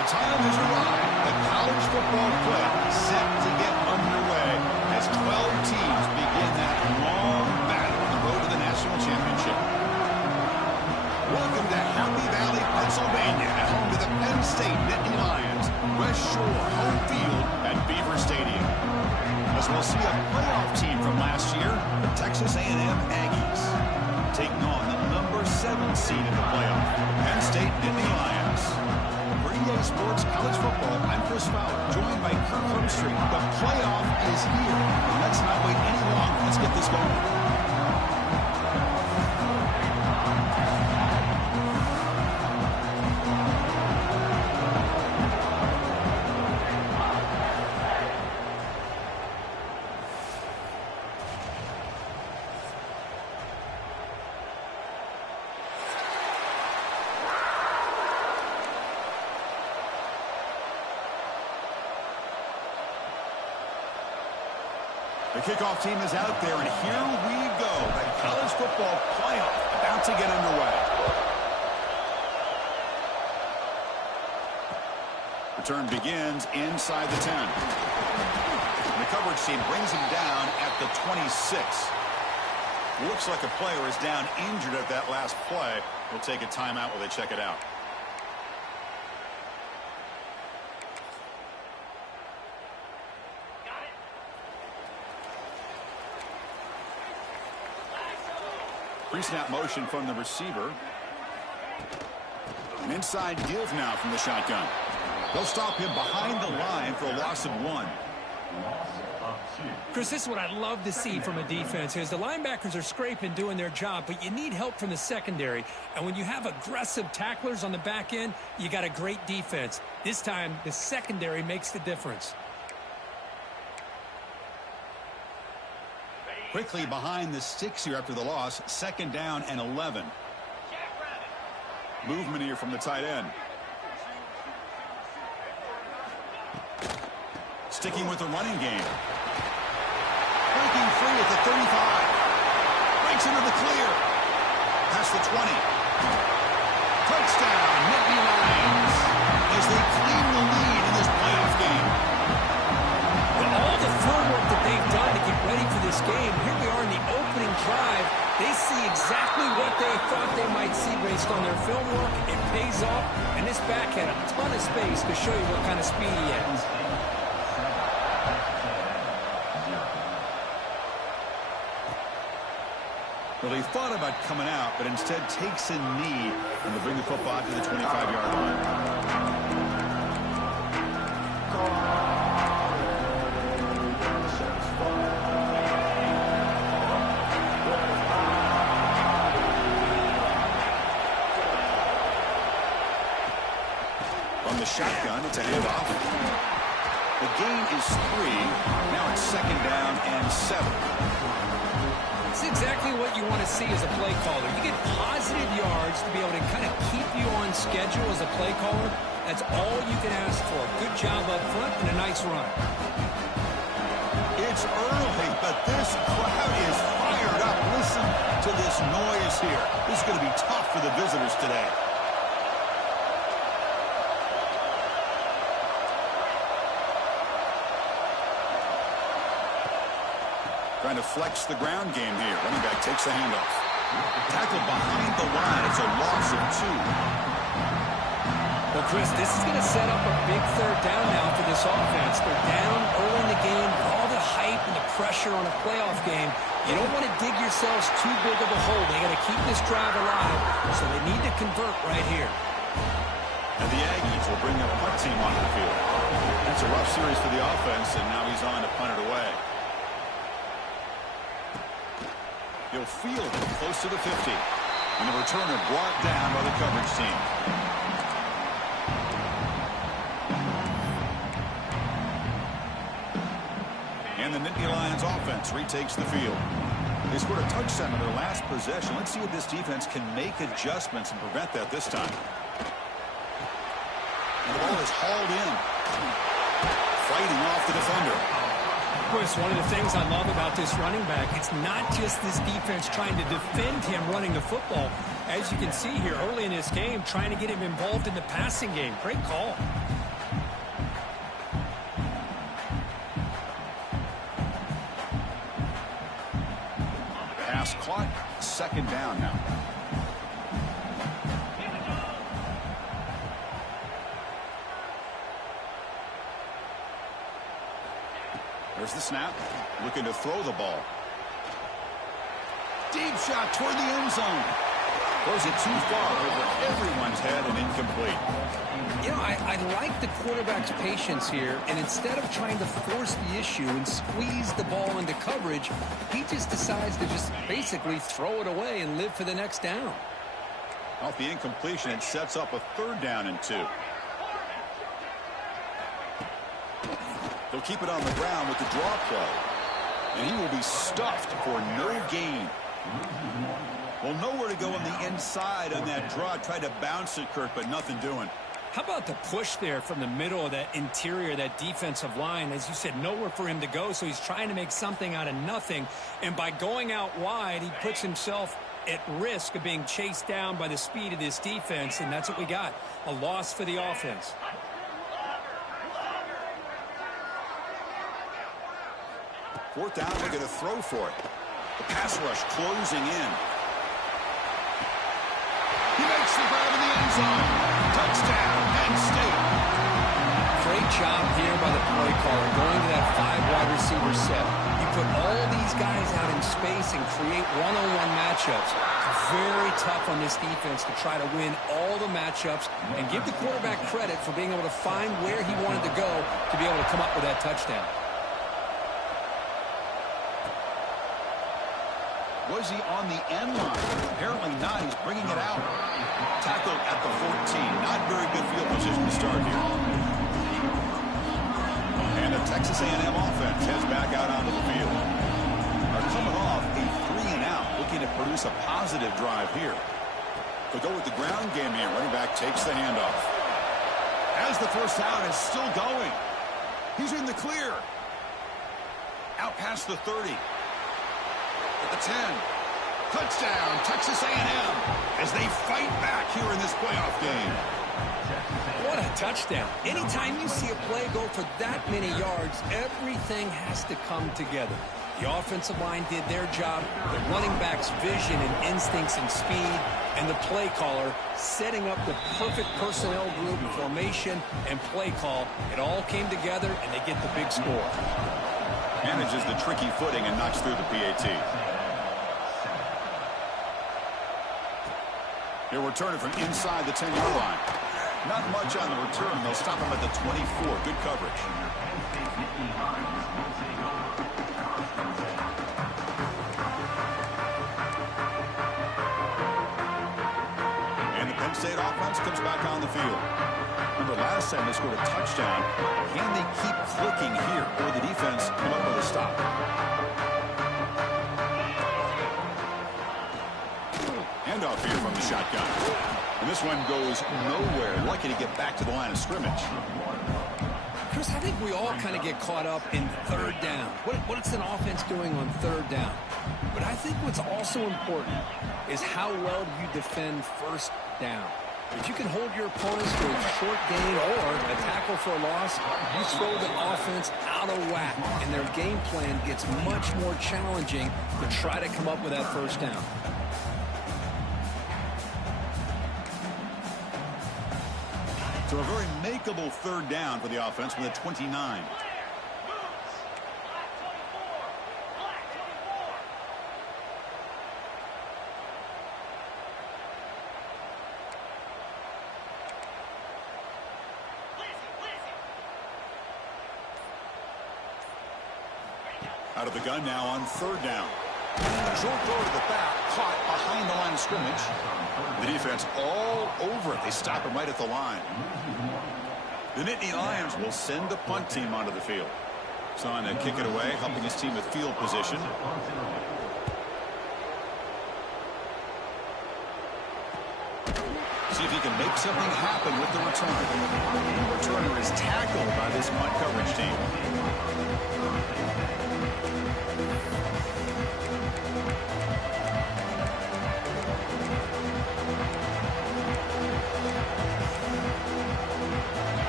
The time has arrived. The college football playoff set to get underway as 12 teams begin that long battle on the road to the national championship. Welcome to Happy Valley, Pennsylvania, at home to the Penn State Nittany Lions. West Shore home field at Beaver Stadium. As we'll see a playoff team from last year, the Texas A&M Aggies, taking on the number 7 seed in the playoff, Penn State Nittany Lions. For EA Sports College Football, I'm Chris Fowler, joined by Kirk Hermstreet. The playoff is here, and let's not wait any longer. Let's get this going. The kickoff team is out there, and here we go. The college football playoff about to get underway. Return begins inside the 10. And the coverage team brings him down at the 26. Looks like a player is down injured at that last play. We'll take a timeout while they check it out. Pre-snap motion from the receiver. An inside deals now from the shotgun. They'll stop him behind the line for a loss of 1. Chris, this is what I love to see from a defense is the linebackers are scraping, doing their job, but you need help from the secondary. And when you have aggressive tacklers on the back end, you got a great defense. This time, the secondary makes the difference. Quickly behind the sticks here after the loss. 2nd down and 11. Movement here from the tight end. Sticking with the running game. Breaking free at the 35. Breaks into the clear. Past the 20. Touchdown, Nittany Lions, as they claim the lead in this playoff game. Well, all the footwork that they've done to get ready for this game, here we are in the opening drive. They see exactly what they thought they might see based on their film work. It pays off, and this back had a ton of space to show you what kind of speed he has. Well, he thought about coming out, but instead takes a knee, and they bring the football to the 25-yard line. From the shotgun, it's a handoff. The gain is 3. Now it's 2nd down and 7. It's exactly what you want to see as a play caller. You get positive yards to be able to kind of keep you on schedule as a play caller. That's all you can ask for. Good job up front and a nice run. It's early, but this crowd is fired up. Listen to this noise here. This is going to be tough for the visitors today. Trying to flex the ground game here. Running back takes the handoff. Tackled behind the line. It's a loss of 2. Well, Chris, this is going to set up a big 3rd down now for this offense. They're down early in the game. All the hype and the pressure on a playoff game. You don't want to dig yourselves too big of a hole. They got to keep this drive alive, so they need to convert right here. And the Aggies will bring their punt team onto the field. That's a rough series for the offense, and now he's on to punt it away. He'll field it close to the 50. And the returner brought down by the coverage team. And the Nittany Lions offense retakes the field. They scored a touchdown on their last possession. Let's see if this defense can make adjustments and prevent that this time. And the ball is hauled in. Fighting off the defender. Well, it's one of the things I love about this running back. It's not just this defense trying to defend him running the football. As you can see here early in this game, trying to get him involved in the passing game. Great call. Pass caught. Second down now. There's the snap. Looking to throw the ball. Deep shot toward the end zone. Throws it too far over everyone's head and incomplete. You know, I like the quarterback's patience here, and instead of trying to force the issue and squeeze the ball into coverage, he just decides to just basically throw it away and live for the next down. Off the incompletion, it sets up a 3rd down and 2. They'll keep it on the ground with the draw play. And he will be stuffed for no gain. Well, nowhere to go on the inside on that draw. Tried to bounce it, Kurt, but nothing doing. How about the push there from the middle of that interior, that defensive line? As you said, nowhere for him to go, so he's trying to make something out of nothing. And by going out wide, he puts himself at risk of being chased down by the speed of this defense, and that's what we got, a loss for the offense. Fourth down, they're going to throw for it. The pass rush closing in. He makes the grab in the end zone. Touchdown, Penn State. Great job here by the play caller, going to that 5-wide receiver set. You put all these guys out in space and create one-on-one matchups. Very tough on this defense to try to win all the matchups and give the quarterback credit for being able to find where he wanted to go to be able to come up with that touchdown. Was he on the end line? Apparently not. He's bringing it out. Tackled at the 14. Not very good field position to start here. And the Texas A&M offense heads back out onto the field. Are coming off a 3-and-out, looking to produce a positive drive here. They'll go with the ground game here. Running back takes the handoff. As the first down is still going. He's in the clear. Out past the 30. At the 10. Touchdown, Texas A&M, as they fight back here in this playoff game. What a touchdown. Anytime you see a play go for that many yards, everything has to come together. The offensive line did their job, the running back's vision and instincts and speed, and the play caller setting up the perfect personnel group, formation, and play call. It all came together, and they get the big score. Manages the tricky footing and knocks through the PAT. He'll return it from inside the 10-yard line. Not much on the return. They'll stop him at the 24. Good coverage. And the Penn State offense comes back on the field. Remember, last time they scored a touchdown. Can they keep clicking here, or the defense come up with a stop? Handoff here from the shotgun. And this one goes nowhere. Lucky to get back to the line of scrimmage. Chris, I think we all kind of get caught up in 3rd down. What's an offense doing on 3rd down? But I think what's also important is how well do you defend 1st down. If you can hold your opponents to a short gain or a tackle for a loss, you throw the offense out of whack, and their game plan gets much more challenging to try to come up with that 1st down. So a very makeable 3rd down for the offense with a 29. Out of the gun now on 3rd down. Short throw to the back, caught behind the line of scrimmage. The defense all over it. They stop him right at the line. The Nittany Lions will send the punt team onto the field. He's on to kick it away, helping his team with field position. See if he can make something happen with the return. The returner is tackled by this punt coverage team.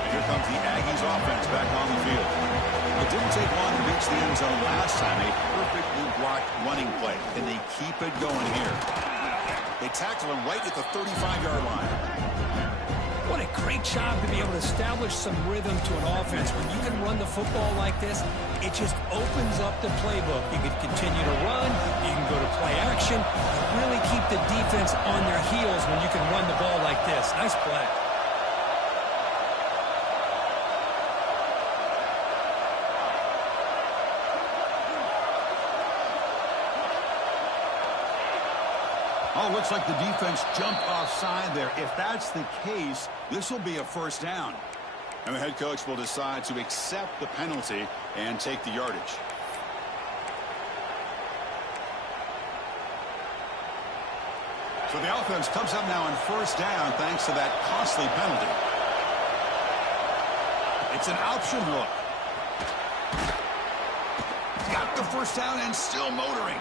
Here comes the Aggies offense back on the field. It didn't take long to reach the end zone last time. A perfectly blocked running play. Can they keep it going here? They tackle him right at the 35-yard line. What a great job to be able to establish some rhythm to an offense. When you can run the football like this, it just opens up the playbook. You can continue to run. You can go to play action. Really keep the defense on their heels when you can run the ball like this. Nice play. Oh, looks like the defense jumped offside there. If that's the case, this will be a first down. And the head coach will decide to accept the penalty and take the yardage. So the offense comes up now on first down thanks to that costly penalty. It's an option look. Got the first down and still motoring.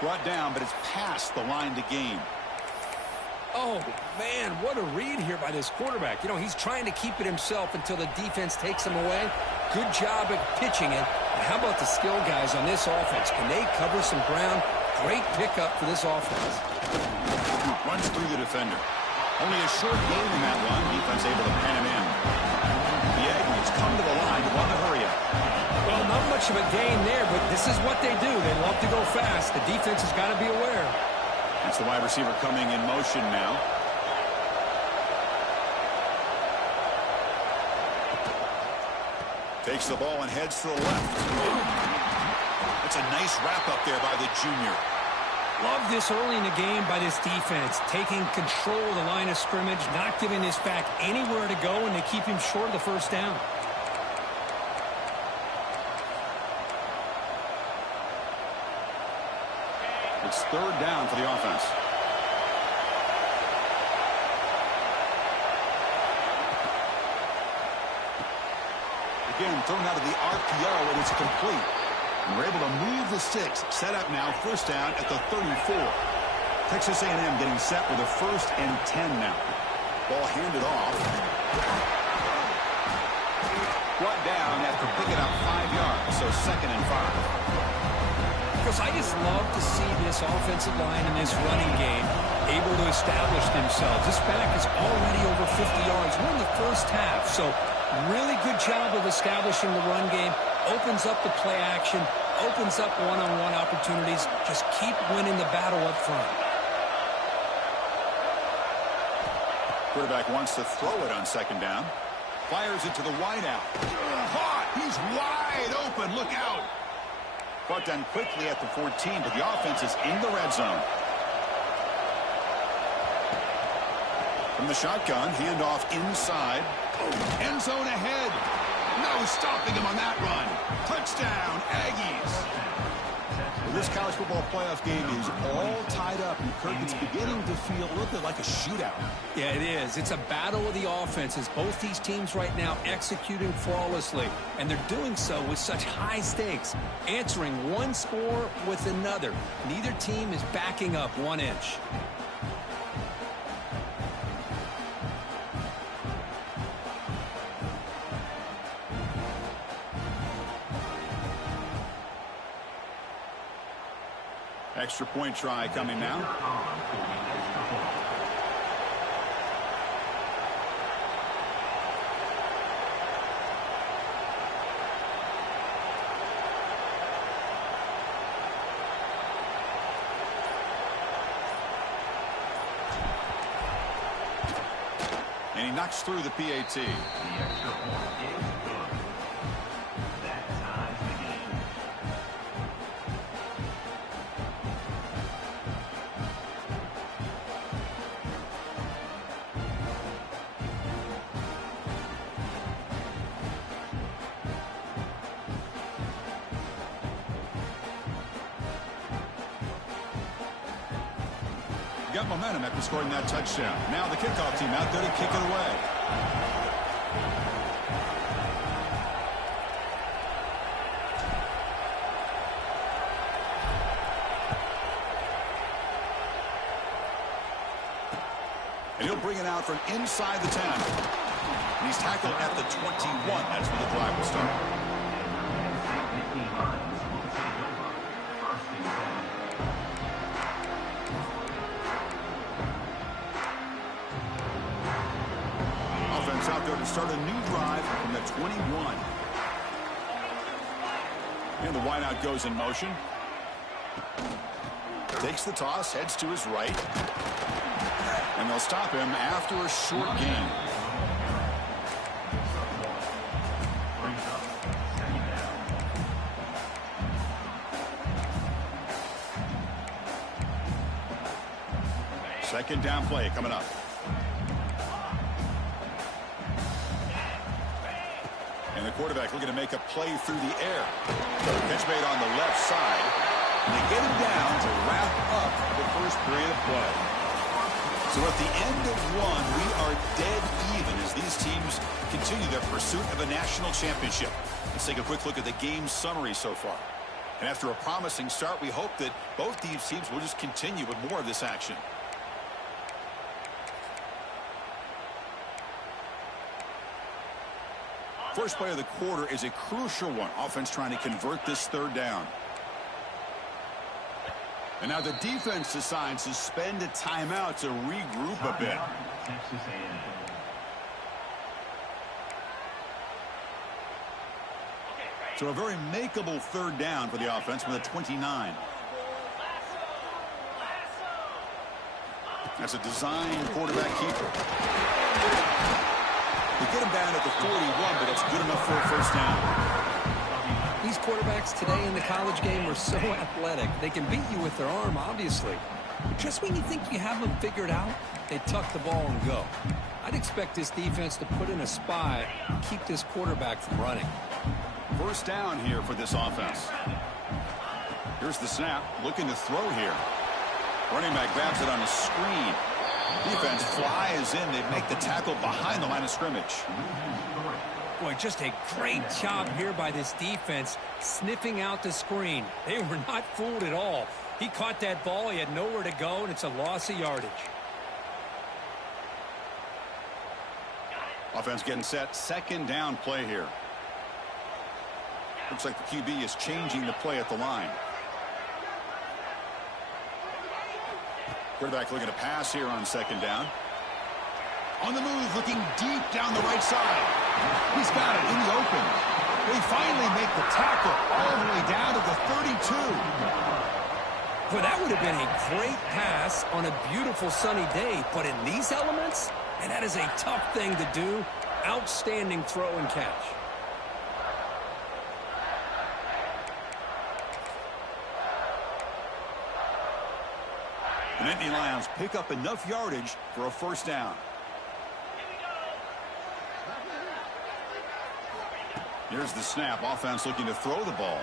Brought down, but it's past the line to gain. Oh, man, what a read here by this quarterback. You know, he's trying to keep it himself until the defense takes him away. Good job at pitching it. And how about the skill guys on this offense? Can they cover some ground? Great pickup for this offense. Runs through the defender. Only a short gain in that one. Defense able to pin him in. The Aggies come to the line to want to hurry up. Well, not much of a gain there, but this is what they do. They love to go fast. The defense has got to be aware. That's the wide receiver coming in motion now. Takes the ball and heads to the left. It's a nice wrap up there by the junior. Love this early in the game by this defense, taking control of the line of scrimmage, not giving this back anywhere to go, and they keep him short of the first down. It's third down for the offense. Again, thrown out of the RPO, and it's complete. And we're able to move the sticks. Set up now, first down at the 34. Texas A&M getting set with a 1st and 10 now. Ball handed off. Brought down after picking up 5 yards, so 2nd and 5. Because I just love to see this offensive line in this running game able to establish themselves. This back is already over 50 yards. We're in the first half, so really good job of establishing the run game. Opens up the play action, opens up one-on-one opportunities. Just keep winning the battle up front. Quarterback wants to throw it on 2nd down. Fires it to the wideout. Caught! He's wide open. Look out! Brought down quickly at the 14, but the offense is in the red zone. From the shotgun, handoff inside. End zone ahead. No stopping him on that run. Touchdown, Aggies. Well, this college football playoff game is all tied up, and Kirk, it's beginning to feel a little bit like a shootout. Yeah, it is. It's a battle of the offenses. Both these teams right now executing flawlessly, and they're doing so with such high stakes, answering one score with another. Neither team is backing up 1 inch. Extra point try coming now. And he knocks through the PAT. got momentum after scoring that touchdown. Now the kickoff team out there to kick it away. And he'll bring it out from inside the 10. And he's tackled at the 21. That's where the drive will start. Offense out there to start a new drive from the 21. And the wideout goes in motion. Takes the toss, heads to his right. And they'll stop him after a short gain. Second down play coming up. And the quarterback looking to make a play through the air. Catch made on the left side. And they get him down to wrap up the first period of play. So at the end of one, we are dead even as these teams continue their pursuit of a national championship. Let's take a quick look at the game summary so far. And after a promising start, we hope that both these teams will just continue with more of this action. First play of the quarter is a crucial one. Offense trying to convert this third down. And now the defense decides to spend a timeout to regroup a bit. So a very makeable third down for the offense with a 29. That's a designed quarterback keeper. They get him down at the 41, but it's good enough for a first down. These quarterbacks today in the college game are so athletic. They can beat you with their arm, obviously. Just when you think you have them figured out, they tuck the ball and go. I'd expect this defense to put in a spy and keep this quarterback from running. First down here for this offense. Here's the snap, looking to throw here. Running back grabs it on a screen. Defense flies in. They make the tackle behind the line of scrimmage. Boy, just a great job here by this defense, sniffing out the screen. They were not fooled at all. He caught that ball. He had nowhere to go, and it's a loss of yardage. Offense getting set. Second down play here. Looks like the QB is changing the play at the line. Quarterback looking to pass here on second down. On the move, looking deep down the right side. He's got it in the open. They finally make the tackle all the way down to the 32. Well, that would have been a great pass on a beautiful sunny day, but in these elements, and that is a tough thing to do. Outstanding throw and catch. The Nittany Lions pick up enough yardage for a first down. Here's the snap. Offense looking to throw the ball.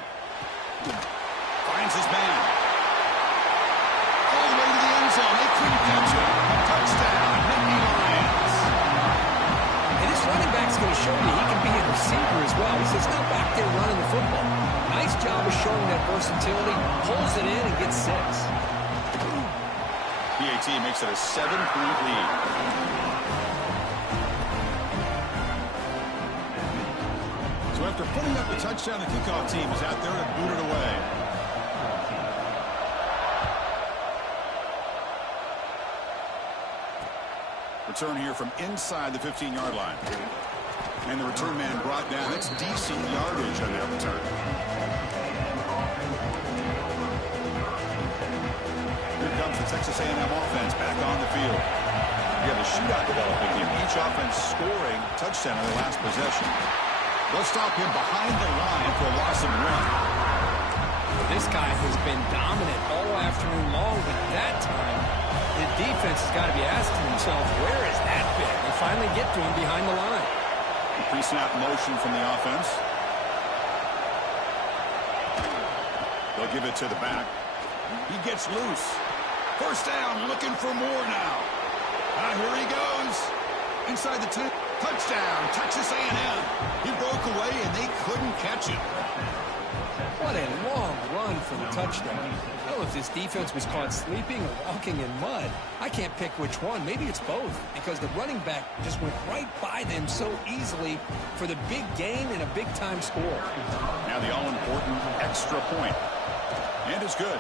Finds his man. All the way to the end zone. They couldn't catch it. Touchdown, Nittany Lions. And this running back's going to show you he can be a receiver as well. He's just not back there running the football. Nice job of showing that versatility. Pulls it in and gets 6. PAT makes it a 7-point lead. So after putting up the touchdown, the kickoff team is out there to boot it away. Return here from inside the 15-yard line. And the return man brought down. That's decent yardage on that return. Here comes the Texas A&M offense back on the field. We have a shootout developing here. Each offense scoring touchdown on the last possession. They'll stop him behind the line for a loss of 1. This guy has been dominant all afternoon long, but that time, the defense has got to be asking themselves, where has that been? They finally get to him behind the line. Pre-snap motion from the offense. They'll give it to the back. He gets loose. First down, looking for more now. Here he goes. Inside the 2. Touchdown, Texas A&M. He broke away, and they couldn't catch him. What a long run for the touchdown. I don't know if this defense was caught sleeping or walking in mud. I can't pick which one. Maybe it's both, because the running back just went right by them so easily for the big gain and a big-time score. Now the all-important extra point. And it's good.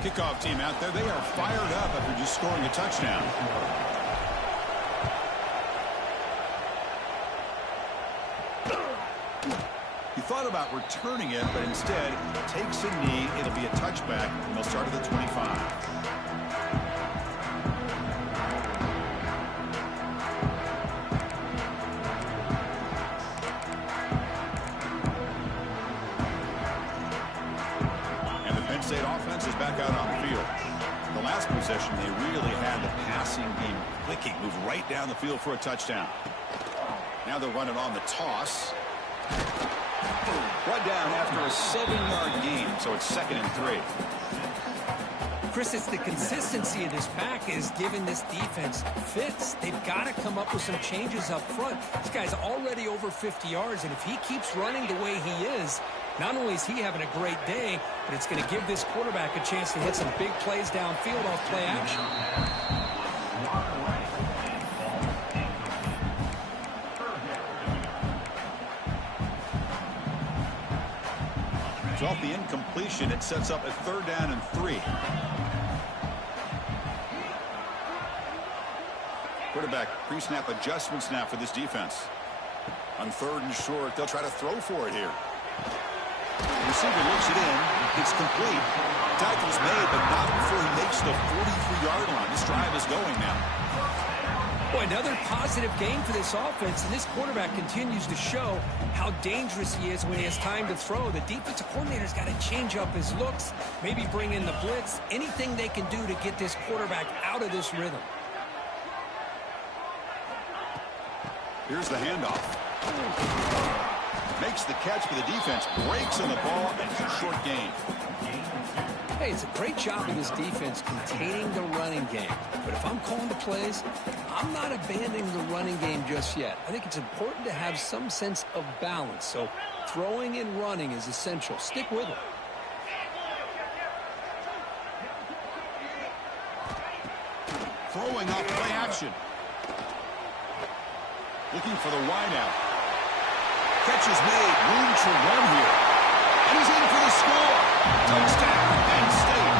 Kickoff team out there, they are fired up after just scoring a touchdown. He thought about returning it, but instead takes a knee. It'll be a touchback, and they'll start at the 25. State offense is back out on the field. The last possession, they really had the passing game clicking. Moved right down the field for a touchdown. Now they'll run it on the toss. Brought down after a 7-yard gain, so it's 2nd and 3. Chris, it's the consistency of this pack is giving this defense fits. They've got to come up with some changes up front. This guy's already over 50 yards, and if he keeps running the way he is, not only is he having a great day, but it's going to give this quarterback a chance to hit some big plays downfield off play action. So off the incompletion, it sets up a 3rd down and 3. Quarterback pre-snap adjustments now for this defense. On 3rd and short, they'll try to throw for it here. Receiver looks it in. It's complete. Tackle's made, but not before he makes the 43-yard line. This drive is going now. Boy, another positive game for this offense, and this quarterback continues to show how dangerous he is when he has time to throw. The defensive coordinator's got to change up his looks, maybe bring in the blitz, anything they can do to get this quarterback out of this rhythm. Here's the handoff. Makes the catch, but the defense breaks on the ball, and it's a short gain. Hey, it's a great job of this defense containing the running game. But if I'm calling the plays, I'm not abandoning the running game just yet. I think it's important to have some sense of balance. So throwing and running is essential. Stick with it. Throwing off play action. Looking for the wideout. Catch is made. Room to run here. And he's in for the score. Touchdown, Penn State.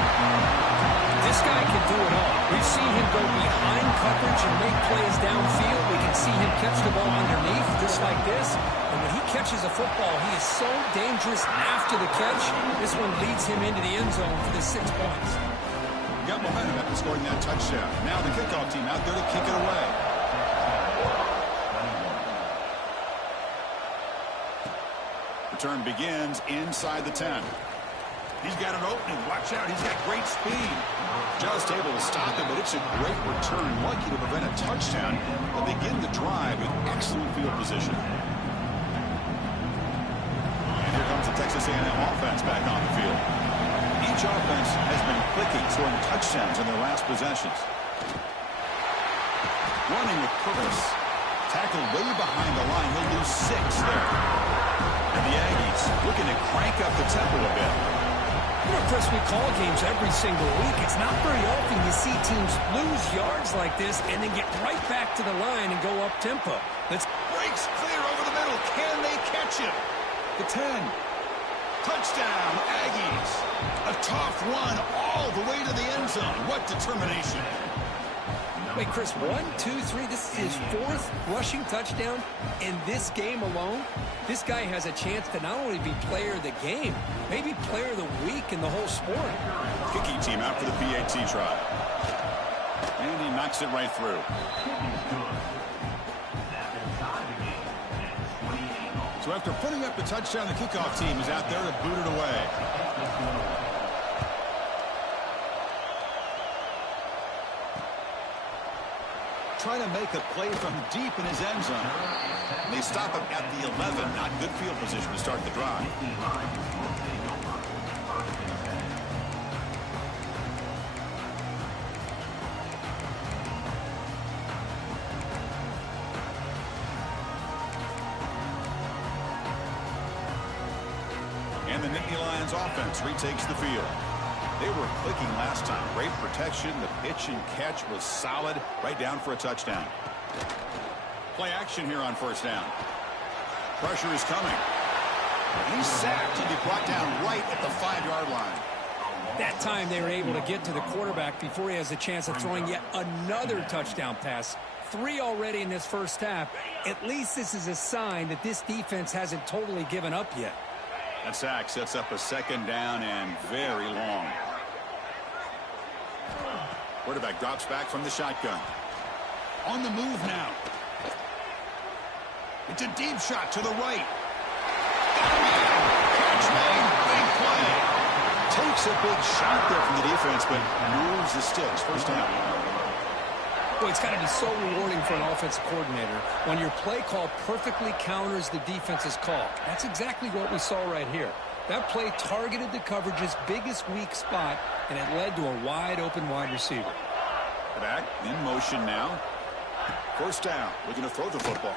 This guy can do it all. We've seen him go behind coverage and make plays downfield. We can see him catch the ball underneath just like this. And when he catches a football, he is so dangerous after the catch. This one leads him into the end zone for the 6 points. Got momentum after scoring that touchdown. Now the kickoff team out there to kick it away. Return begins inside the 10. He's got an opening. Watch out. He's got great speed. Just able to stop him, but it's a great return. Lucky to prevent a touchdown. They'll begin the drive with excellent field position. And here comes the Texas A&M offense back on the field. Each offense has been clicking, scoring touchdowns in their last possessions. Running with purpose. Tackled way behind the line. He'll lose 6 there. And the Aggies looking to crank up the tempo a bit. You know, Chris, we call games every single week. It's not very often you see teams lose yards like this and then get right back to the line and go up tempo. Breaks clear over the middle. Can they catch him? The 10. Touchdown, Aggies. A tough run all the way to the end zone. What determination. Wait, Chris, 1, 2, 3. This is his 4th rushing touchdown in this game alone. This guy has a chance to not only be player of the game, maybe player of the week in the whole sport. Kicking team out for the PAT try. And he knocks it right through. So after putting up the touchdown, the kickoff team is out there to boot it away. trying to make a play from deep in his end zone. And they stop him at the 11. Not good field position to start the drive. And the Nittany Lions offense retakes the field. They were clicking last time. Great protection. The pitch and catch was solid. Right down for a touchdown. Play action here on first down. Pressure is coming. He's sacked and be brought down right at the 5-yard line. That time they were able to get to the quarterback before he has a chance of throwing yet another touchdown pass. 3 already in this first half. At least this is a sign that this defense hasn't totally given up yet. That sack sets up a second down and very long. Quarterback drops back from the shotgun. On the move now. It's a deep shot to the right. Catch made. Big play. Takes a big shot there from the defense, but moves the sticks. First down. Well, it's got to be so rewarding for an offensive coordinator when your play call perfectly counters the defense's call. That's exactly what we saw right here. That play targeted the coverage's biggest weak spot, and it led to a wide-open wide receiver. Back in motion now. First down. Looking to throw the football.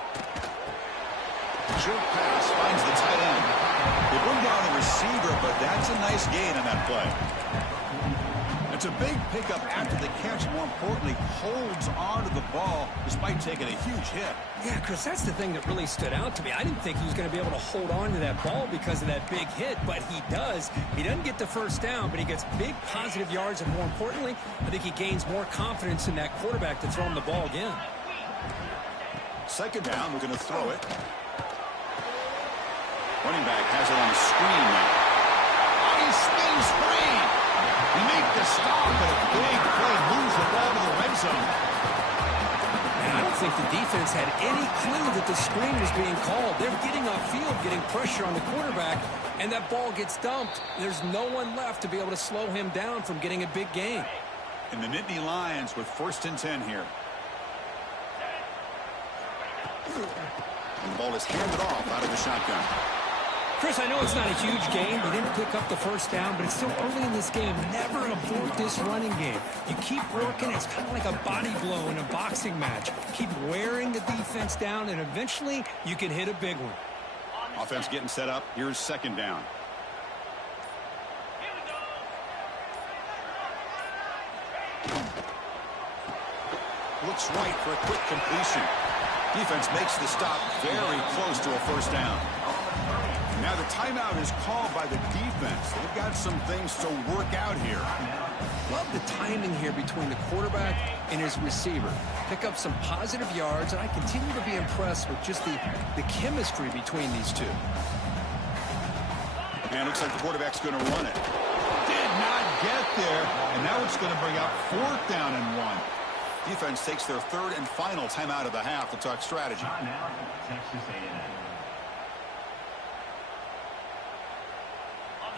Short pass finds the tight end. They bring down the receiver, but that's a nice gain on that play. It's a big pickup after the catch. More importantly, holds on to the ball despite taking a huge hit. Yeah, Chris, that's the thing that really stood out to me. I didn't think he was going to be able to hold on to that ball because of that big hit, but he does. He doesn't get the first down, but he gets big positive yards, and more importantly, I think he gains more confidence in that quarterback to throw him the ball again. Second down, we're going to throw it. Running back has it on the screen now. Oh, he spins free. He makes the stop, but a big play moves the ball to the red zone. And I don't think the defense had any clue that the screen was being called. They're getting off field, getting pressure on the quarterback, and that ball gets dumped. There's no one left to be able to slow him down from getting a big gain. And the Nittany Lions with 1st and 10 here. And the ball is handed off out of the shotgun. Chris, I know it's not a huge game. They didn't pick up the first down, but it's still early in this game. Never abort this running game. You keep working. It's kind of like a body blow in a boxing match. Keep wearing the defense down, and eventually you can hit a big one. Offense getting set up. Here's second down. Looks right for a quick completion. Defense makes the stop very close to a first down. Now the timeout is called by the defense. They've got some things to work out here. Love the timing here between the quarterback and his receiver. Pick up some positive yards, and I continue to be impressed with just the chemistry between these two. And it looks like the quarterback's going to run it. Did not get there, and now it's going to bring up 4th down and 1. Defense takes their 3rd and final timeout of the half to talk strategy.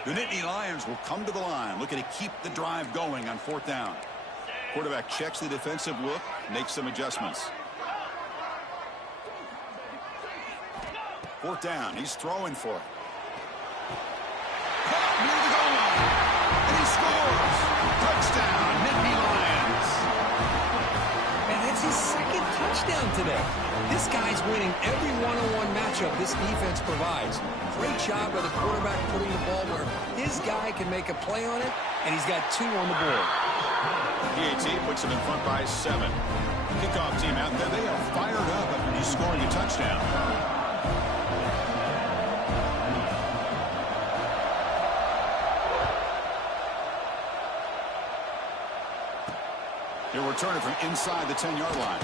The Nittany Lions will come to the line, looking to keep the drive going on 4th down. Quarterback checks the defensive look, makes some adjustments. 4th down, he's throwing for it. Caught near the goal line, and he scores. Touchdown, Nittany Lions. And that's his 2nd touchdown today. This guy's winning every one-on-one matchup this defense provides. Great job by the quarterback putting the ball where his guy can make a play on it, and he's got 2 on the board. PAT puts him in front by 7. Kickoff team out there, they are fired up after he's scoring a touchdown. He'll return it from inside the 10-yard line.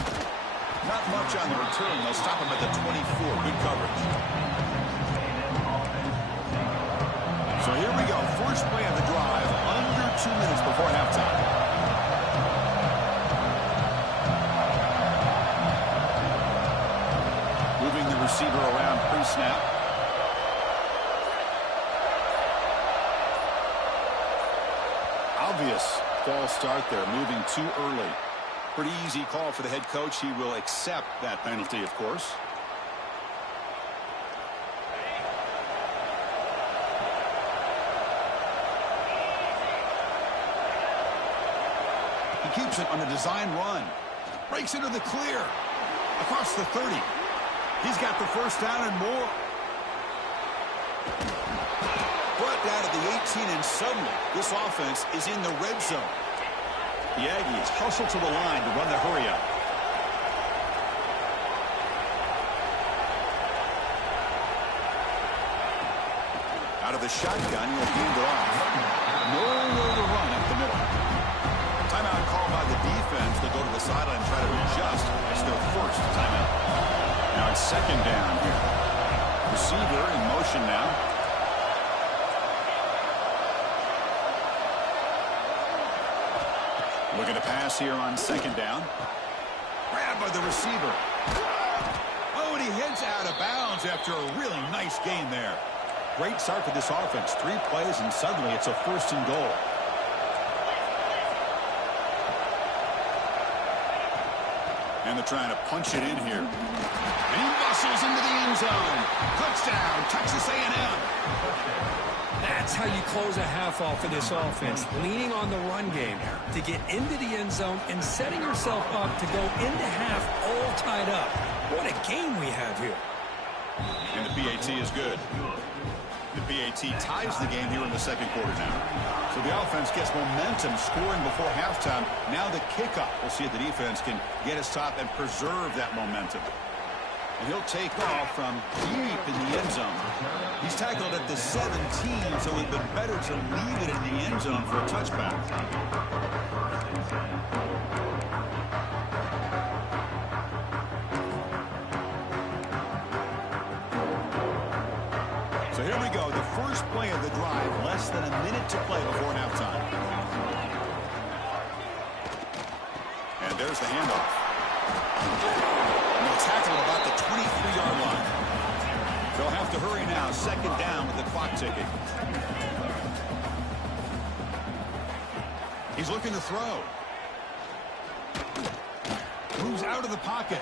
Not much on the return. They'll stop him at the 24. Good coverage. So here we go. First play of the drive. Under 2 minutes before halftime. Moving the receiver around pre-snap. Obvious false start there. Moving too early. Pretty easy call for the head coach. He will accept that penalty, of course. He keeps it on a design run. Breaks into the clear. Across the 30. He's got the first down and more. Brought down at the 18, and suddenly this offense is in the red zone. The Aggies hustle to the line to run the hurry up. Out of the shotgun, he'll hand it off. Nowhere to run up the middle. Timeout called by the defense. They'll go to the sideline and try to adjust. It's their first timeout. Now it's second down here. Receiver in motion now. Looking to pass here on second down. Grabbed by the receiver. Oh, and he heads out of bounds after a really nice game there. Great start for this offense. 3 plays, and suddenly it's a first and goal. And they're trying to punch it in here. And he muscles into the end zone. Touchdown, Texas A&M. That's how you close a half off of this offense, leaning on the run game to get into the end zone and setting yourself up to go into half all tied up. What a game we have here. And the PAT is good. The PAT ties the game here in the second quarter now. So the offense gets momentum scoring before halftime. Now the kickoff. We'll see if the defense can get his top and preserve that momentum. And he'll take off from deep in the end zone. He's tackled at the 17, so it would be better to leave it in the end zone for a touchback. So here we go, the first play of the drive, less than a minute to play before halftime. And there's the handoff. And they'll tackle about the 23-yard line. They'll have to hurry now, second down with the clock ticking. He's looking to throw. Moves out of the pocket.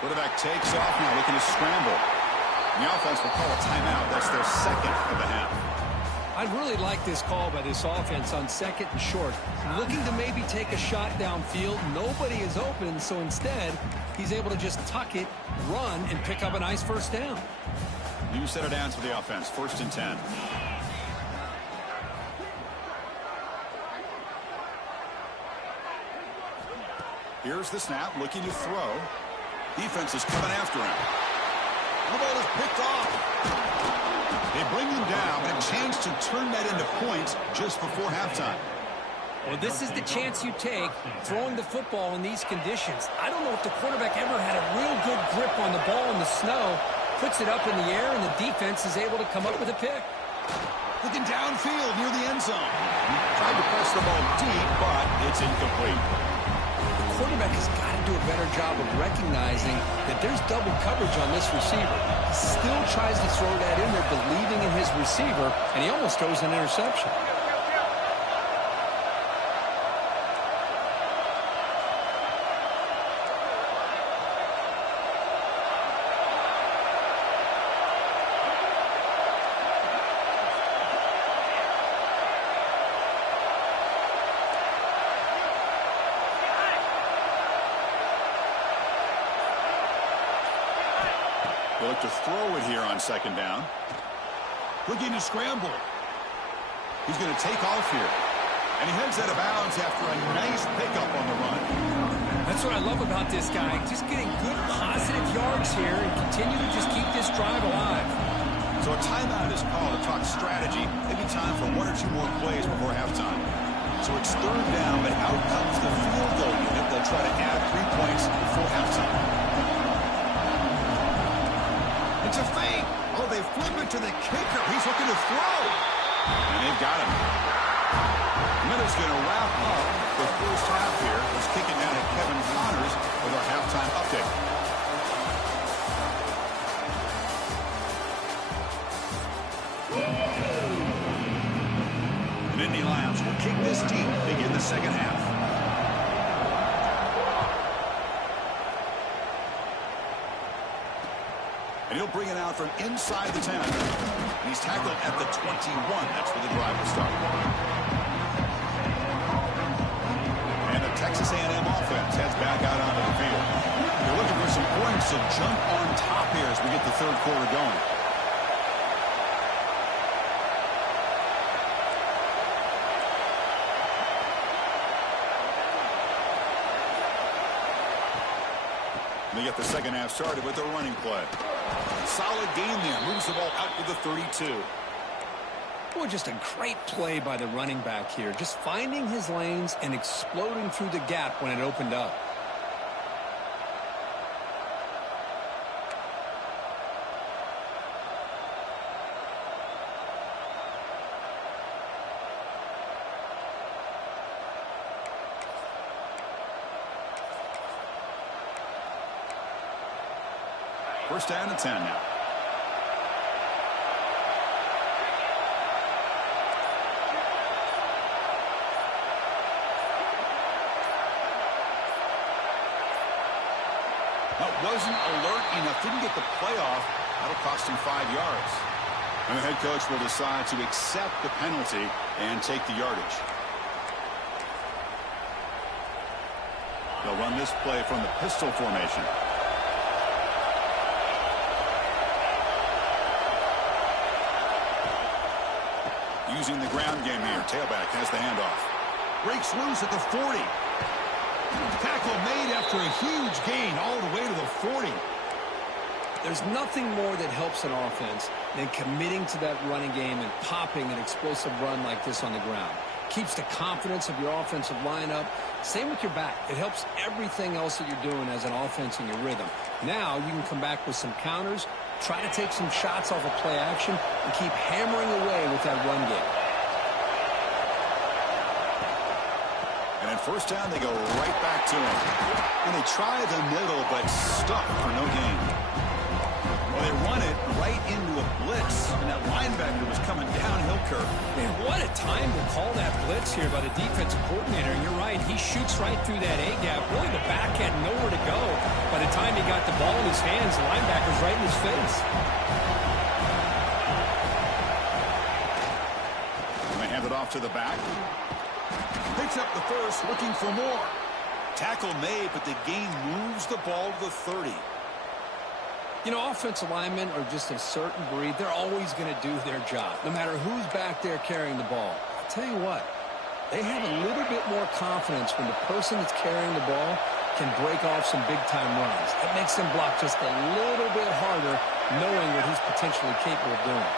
Quarterback takes off now, looking to scramble. The offense will call a timeout. That's their second of the half. I'd really like this call by this offense on second and short. Looking to maybe take a shot downfield. Nobody is open, so instead, he's able to just tuck it, run, and pick up a nice first down. New set of downs for the offense. First and 10. Here's the snap, looking to throw. Defense is coming after him. The ball is picked off. They bring him down, but a chance to turn that into points just before halftime. Well, this is the chance you take throwing the football in these conditions. I don't know if the quarterback ever had a real good grip on the ball in the snow, puts it up in the air, and the defense is able to come up with a pick. Looking downfield near the end zone. Tried to press the ball deep, but it's incomplete. The quarterback has got to do a better job of recognizing that there's double coverage on this receiver. He still tries to throw that in there, believing in his receiver, and he almost throws an interception. They look to throw it here on second down. Looking to scramble. He's going to take off here. And he heads out of bounds after a nice pickup on the run. That's what I love about this guy. Just getting good, positive yards here and continue to just keep this drive alive. So a timeout is called to talk strategy. Maybe time for 1 or 2 more plays before halftime. So it's third down, but out comes the field goal unit. They'll try to add 3 points before halftime. It's a fake. Oh, they flip it to the kicker. He's looking to throw. And they've got him. Miller's going to wrap up the first half here. He's kicking down at Kevin Connors with our halftime update. The Nittany Lions will kick this deep to begin the second half. He'll bring it out from inside the 10. He's tackled at the 21. That's where the drive will start. And the Texas A&M offense heads back out onto the field. They're looking for some points to jump on top here as we get the third quarter going. They get the second half started with a running play. Solid game there. Moves the ball out to the 32. Boy, just a great play by the running back here. Just finding his lanes and exploding through the gap when it opened up. First down and 10 now. That wasn't alert enough. Didn't get the play off. That'll cost him 5 yards. And the head coach will decide to accept the penalty and take the yardage. They'll run this play from the pistol formation. Using the ground game here. Tailback has the handoff. Breaks loose at the 40. Tackle made after a huge gain all the way to the 40. There's nothing more that helps an offense than committing to that running game and popping an explosive run like this on the ground. Keeps the confidence of your offensive lineup. Same with your back. It helps everything else that you're doing as an offense in your rhythm. Now you can come back with some counters, try to take some shots off of play action, and keep hammering away with that run game. And at first down, they go right back to him. And they try the middle, but stuck for no gain. Well, they run it right into a blitz, and that linebacker was coming downhill curve. Man, what a time to call that blitz here by the defensive coordinator. And you're right, he shoots right through that A-gap. Really, the back had nowhere to go. By the time he got the ball in his hands, the linebacker's right in his face. And they hand it off to the back. Picks up the first, looking for more. Tackle made, but the gain moves the ball to the 30. You know, offensive linemen are just a certain breed. They're always going to do their job, no matter who's back there carrying the ball. I'll tell you what, they have a little bit more confidence when the person that's carrying the ball can break off some big-time runs. It makes them block just a little bit harder, knowing what he's potentially capable of doing.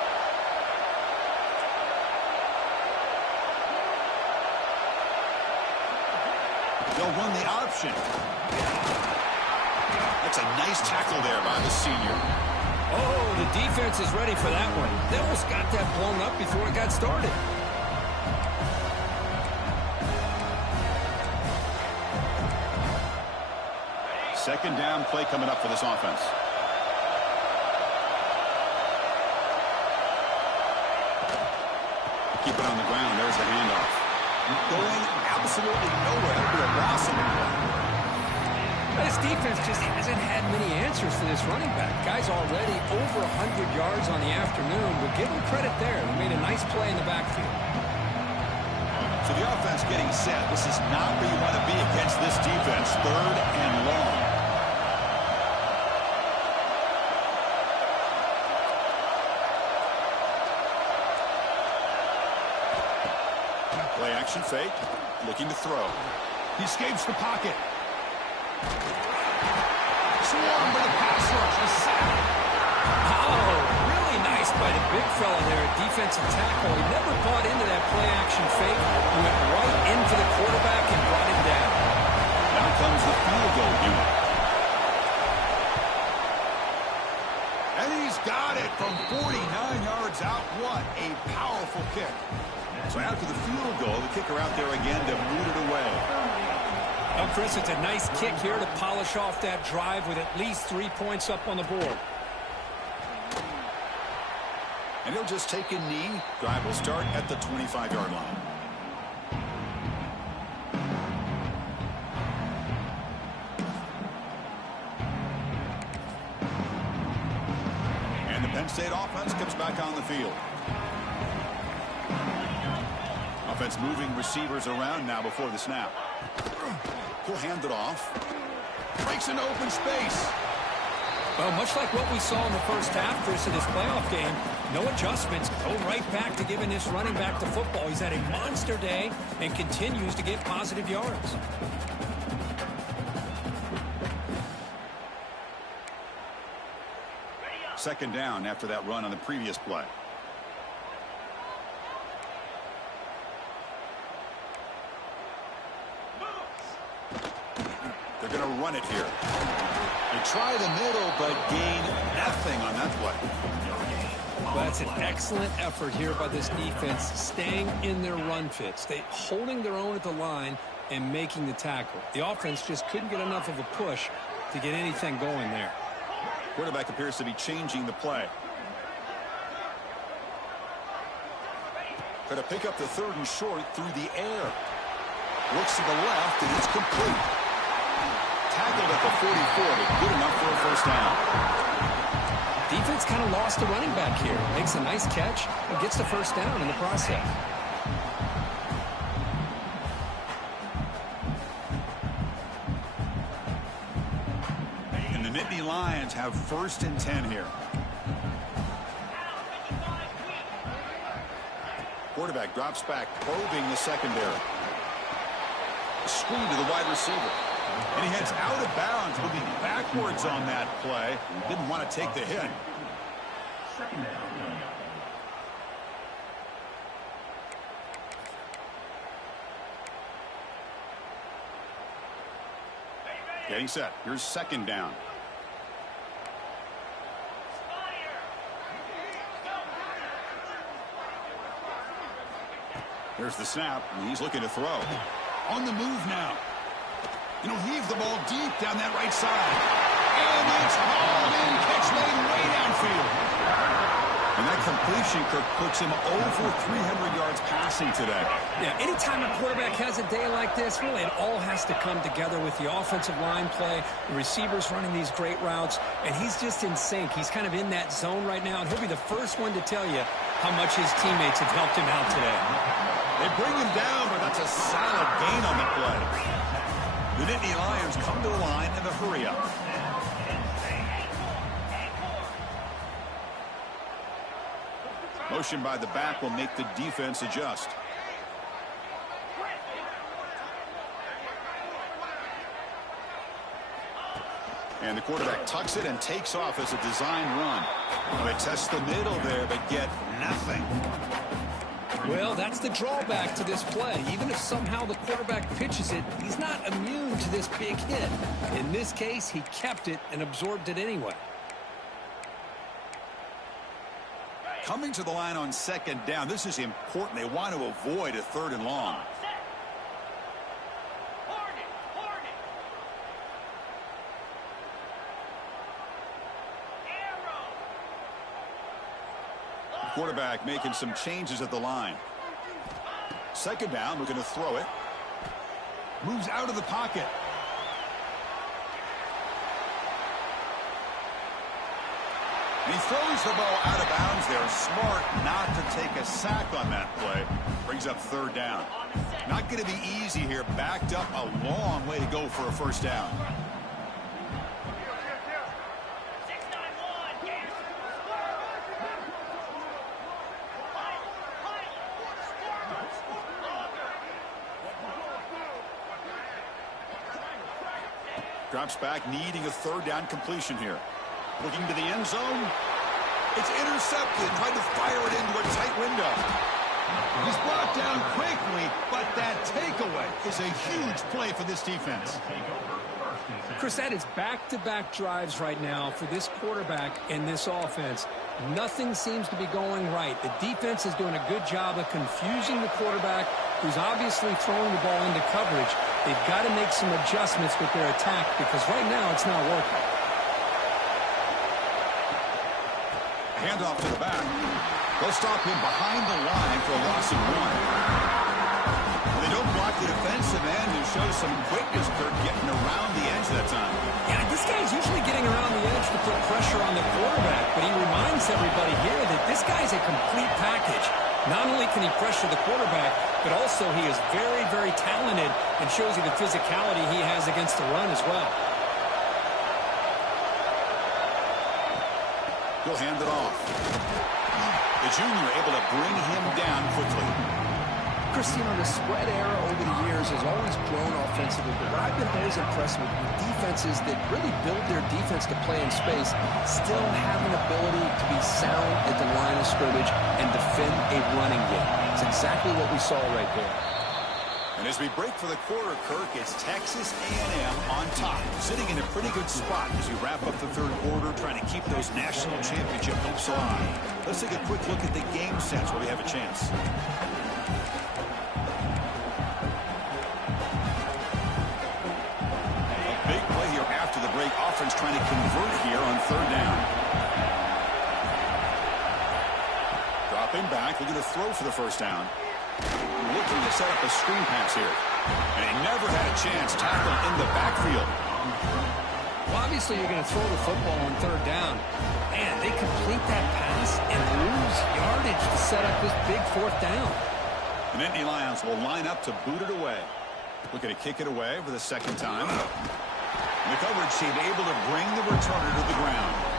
They'll run the option. That's a nice tackle there by the senior. Oh, the defense is ready for that one. They almost got that blown up before it got started. Second down play coming up for this offense. Keep it on the ground. There's the handoff. Going absolutely nowhere. That'll be a loss in the play. This defense just hasn't had many answers for this running back. Guy's already over 100 yards on the afternoon, but give him credit there. He made a nice play in the backfield. So the offense getting set. This is not where you want to be against this defense. Third and long. Play action fake. Looking to throw. He escapes the pocket. Swarm for the pass rush. A sack. Oh, really nice by the big fella there at defensive tackle. He never bought into that play action fake. He went right into the quarterback and brought him down. Now comes the field goal unit. And he's got it from 49 yards out. What a powerful kick. So after the field goal, the kicker out there again to boot it away. Well, Chris, it's a nice kick here to polish off that drive with at least 3 points up on the board. And he'll just take a knee. Drive will start at the 25-yard line. offense comes back on the field. Offense moving receivers around now before the snap. He'll hand it off. Breaks into open space. Well, much like what we saw in the first half, Chris, of this playoff game, no adjustments. Go right back to giving this running back to football. He's had a monster day and continues to get positive yards. Second down after that run on the previous play. They're going to run it here. They try the middle, but gain nothing on that play. Well, that's an excellent effort here by this defense, staying in their run fits. They holding their own at the line and making the tackle. The offense just couldn't get enough of a push to get anything going there. Quarterback appears to be changing the play. Going to pick up the 3rd and short through the air. Looks to the left, and it's complete. Tackled at the 44, but good enough for a first down. Defense kind of lost the running back here. Makes a nice catch and gets the first down in the process. And the Nittany Lions have 1st and 10 here. Quarterback drops back, probing the secondary. Screen to the wide receiver. And he heads out of bounds, moving backwards on that play. Didn't want to take the hit. Getting set. Here's 2nd down. There's the snap, and he's looking to throw. On the move now. And he'll heave the ball deep down that right side. And it's hauled in, catch made way downfield. And that completion, Kirk, puts him over 300 yards passing today. Yeah, anytime a quarterback has a day like this, really it all has to come together with the offensive line play, the receivers running these great routes, and he's just in sync. He's kind of in that zone right now, and he'll be the first one to tell you how much his teammates have helped him out today. They bring him down, but that's a solid gain on the play. The Nittany Lions come to the line in the hurry-up. Motion by the back will make the defense adjust. And the quarterback tucks it and takes off as a design run. They test the middle there, but get nothing. Well, that's the drawback to this play. Even if somehow the quarterback pitches it, he's not immune to this big hit. In this case, he kept it and absorbed it anyway. Coming to the line on 2nd down. This is important. They want to avoid a 3rd and long. Quarterback making some changes at the line. 2nd down, looking to throw it. Moves out of the pocket. And he throws the ball out of bounds there. Smart not to take a sack on that play. Brings up 3rd down. Not going to be easy here. Backed up a long way to go for a first down. Drops back, needing a 3rd down completion here. Looking to the end zone. It's intercepted. Tried to fire it into a tight window. He's brought down quickly, but that takeaway is a huge play for this defense. Chris, that is back-to-back drives right now for this quarterback and this offense. Nothing seems to be going right. The defense is doing a good job of confusing the quarterback, who's obviously throwing the ball into coverage. They've got to make some adjustments with their attack because right now it's not working. Handoff to the back. They'll stop him behind the line for a loss of 1. They don't block the defensive defensive end who shows some quickness, Kirk, getting around the edge that time. Yeah, this guy's usually getting around the edge to put pressure on the quarterback, but he reminds everybody here that this guy's a complete package. Not only can he pressure the quarterback, but also he is very, very talented and shows you the physicality he has against the run as well. He'll hand it off. The junior able to bring him down quickly. Christian, the spread era over the years has always grown offensively, but what I've been always impressed with defenses that really build their defense to play in space still have an ability to be sound at the line of scrimmage and defend a running game. It's exactly what we saw right there. And as we break for the quarter, Kirk, it's Texas A&M on top, sitting in a pretty good spot as we wrap up the third quarter, trying to keep those national championship hopes alive. Let's take a quick look at the game sets where we have a chance. Big play here after the break. Offense trying to convert here on third down. Dropping back, looking to throw for the first down. Looking to set up a screen pass here. And he never had a chance. Tackled in the backfield. Well, obviously you're going to throw the football on third down. Man, they complete that pass and lose yardage to set up this big fourth down. The Nittany Lions will line up to boot it away. Looking to kick it away for the second time. And the coverage team able to bring the returner to the ground.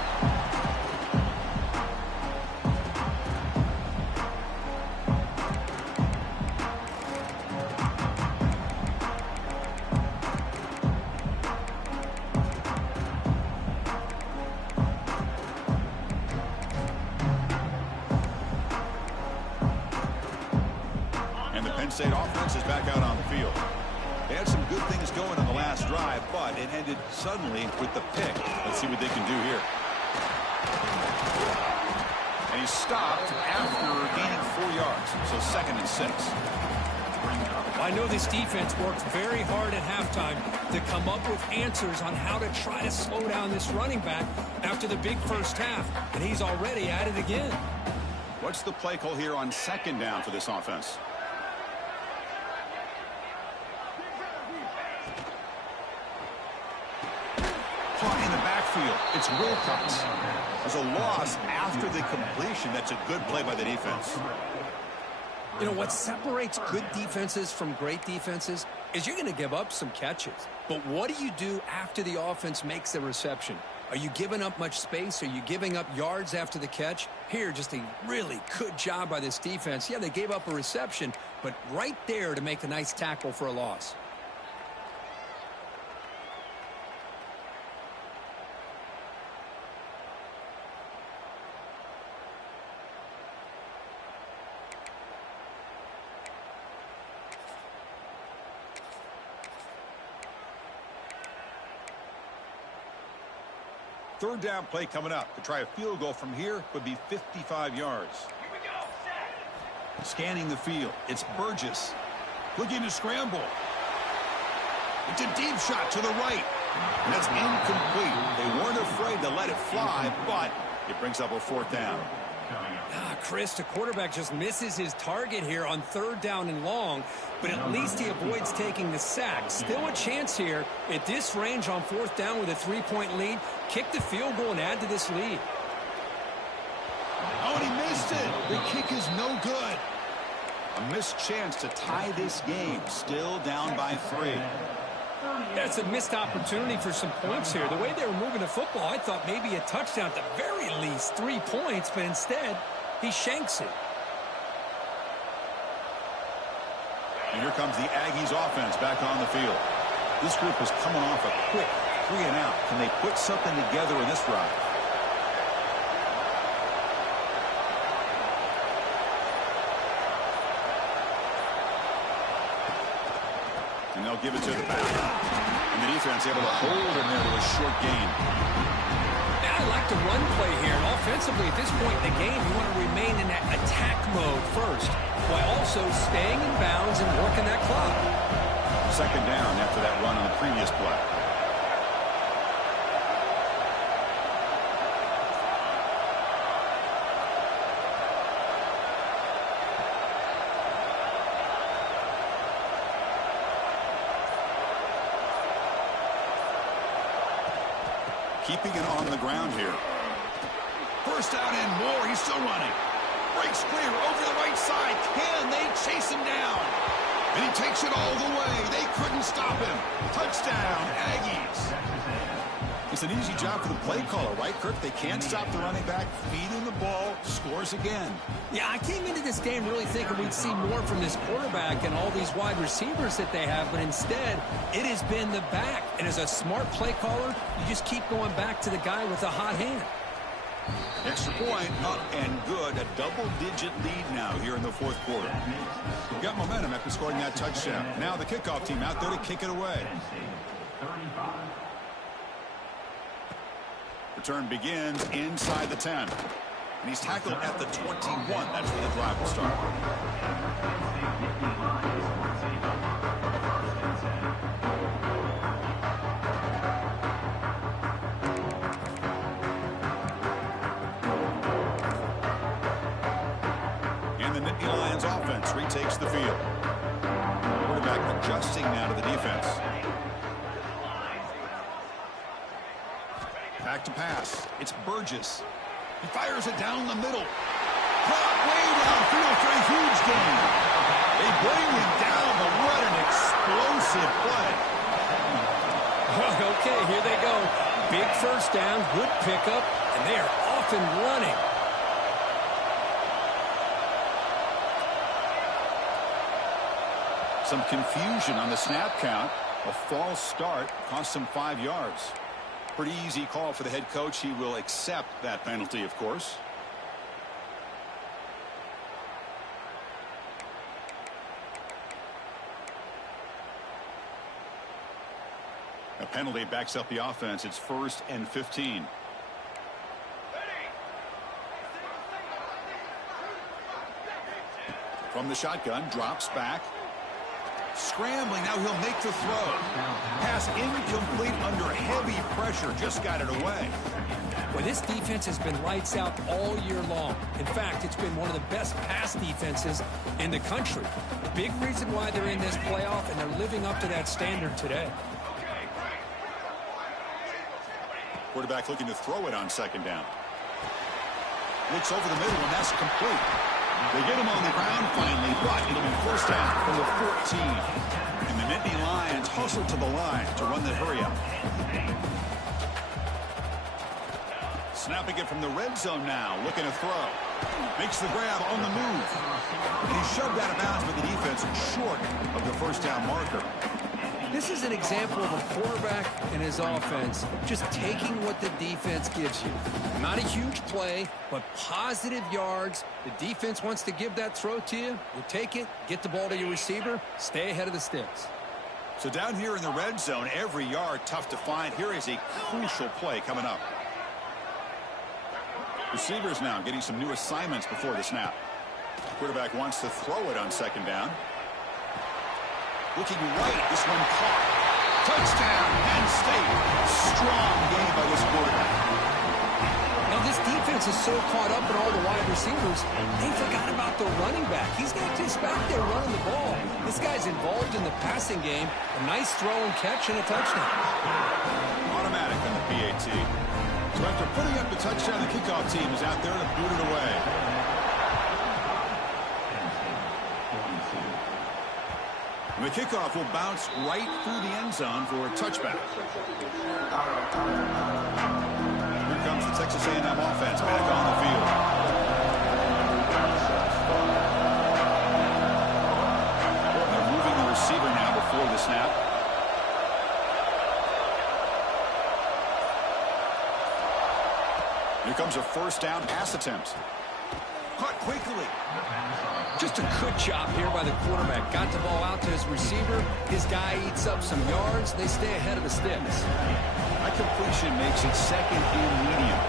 State offense is back out on the field. They had some good things going on the last drive, but it ended suddenly with the pick. Let's see what they can do here. And he stopped after gaining 4 yards, so 2nd and 6. I know this defense worked very hard at halftime to come up with answers on how to try to slow down this running back after the big first half, and he's already at it again. What's the play call here on 2nd down for this offense? Caught in the backfield. It's Wilcox. There's a loss after the completion. That's a good play by the defense. You know, what separates good defenses from great defenses is you're going to give up some catches. But what do you do after the offense makes the reception? Are you giving up much space? Are you giving up yards after the catch? Here, just a really good job by this defense. Yeah, they gave up a reception, but right there to make a nice tackle for a loss. Third down play coming up. To try a field goal from here would be 55 yards. Here we go, set. Scanning the field. It's Burgess. Looking to scramble. It's a deep shot to the right. And that's incomplete. They weren't afraid to let it fly, but it brings up a 4th down. Chris, the quarterback just misses his target here on 3rd down and long, but at least he avoids taking the sack. Still a chance here at this range on 4th down with a 3-point lead. Kick the field goal and add to this lead. Oh, and he missed it. The kick is no good. A missed chance to tie this game. Still down by 3. That's a missed opportunity for some points here. The way they were moving the football, I thought maybe a touchdown at the very least, 3 points, but instead he shanks it. And here comes the Aggies offense back on the field. This group is coming off a quick 3 and out. Can they put something together in this drive? And they'll give it to the back. And the defense able to hold him there to a short gain. I like the run play here. And offensively, at this point in the game, you want to remain in that attack mode first, while also staying in bounds and working that clock. 2nd down after that run on the previous play. keeping it on the ground here. First down and more. He's still running. Breaks clear over the right side. Can they chase him down? And he takes it all the way. They couldn't stop him. Touchdown, Aggies. It's an easy job for the play caller, right, Kirk? They can't stop the running back. Feed him the ball. Scores again. Yeah, I came into this game really thinking we'd see more from this quarterback and all these wide receivers that they have, but instead, it has been the back. And as a smart play caller, you just keep going back to the guy with the hot hand. Extra point up and good. A double-digit lead now here in the fourth quarter. We've got momentum after scoring that touchdown. Now the kickoff team out there to kick it away. Return begins inside the 10. And he's tackled at the 21. That's where the drive will start. And the Nittany Lions offense retakes the field. Quarterback adjusting now to the defense. Back to pass. It's Burgess. He fires it down the middle. Caught way downfield for a huge gain. They bring him down, but what an explosive play. Okay, here they go. Big first down, good pickup, and they are off and running. Some confusion on the snap count. A false start cost him 5 yards. Pretty easy call for the head coach. He will accept that penalty, of course. A penalty backs up the offense. It's 1st and 15. From the shotgun, drops back. Scrambling, now he'll make the throw. Pass incomplete under heavy pressure, just got it away. Well, this defense has been lights out all year long. In fact, it's been one of the best pass defenses in the country. Big reason why they're in this playoff, and they're living up to that standard today. Quarterback looking to throw it on 2nd down. Looks over the middle, and that's complete. They get him on the ground finally, but it'll be 1st down from the 14. And the Nittany Lions hustle to the line to run the hurry up. Snapping it from the red zone now, looking to throw. Makes the grab on the move. And he's shoved out of bounds with the defense short of the 1st down marker. This is an example of a quarterback and his offense just taking what the defense gives you. Not a huge play, but positive yards. The defense wants to give that throw to you. You take it, get the ball to your receiver, stay ahead of the sticks. So down here in the red zone, every yard tough to find. Here is a crucial play coming up. Receivers now getting some new assignments before the snap. Quarterback wants to throw it on 2nd down. Looking right, this one caught. Touchdown, Penn State. Strong game by this quarterback. Now this defense is so caught up in all the wide receivers, they forgot about the running back. He's got just back there running the ball. This guy's involved in the passing game. A nice throw and catch and a touchdown. Automatic on the PAT. So after putting up the touchdown, the kickoff team is out there to boot it away. And the kickoff will bounce right through the end zone for a touchback. Here comes the Texas A&M offense back on the field. They're moving the receiver now before the snap. Here comes a 1st down pass attempt. Caught quickly. Just a good job here by the quarterback. Got the ball out to his receiver. His guy eats up some yards. They stay ahead of the sticks. That completion makes it 2nd and medium.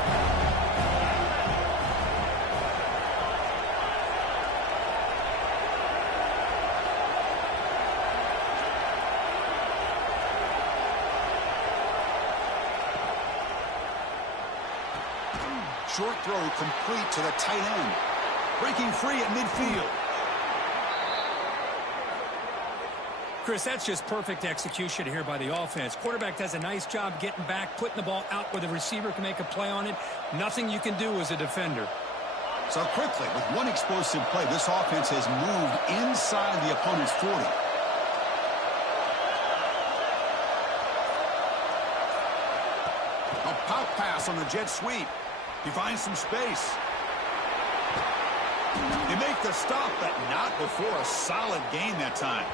Short throw complete to the tight end. Breaking free at midfield. Chris, that's just perfect execution here by the offense. Quarterback does a nice job getting back, putting the ball out where the receiver can make a play on it. Nothing you can do as a defender. So quickly, with one explosive play, this offense has moved inside the opponent's 40. A pop pass on the jet sweep. He finds some space. They make the stop, but not before a solid gain that time.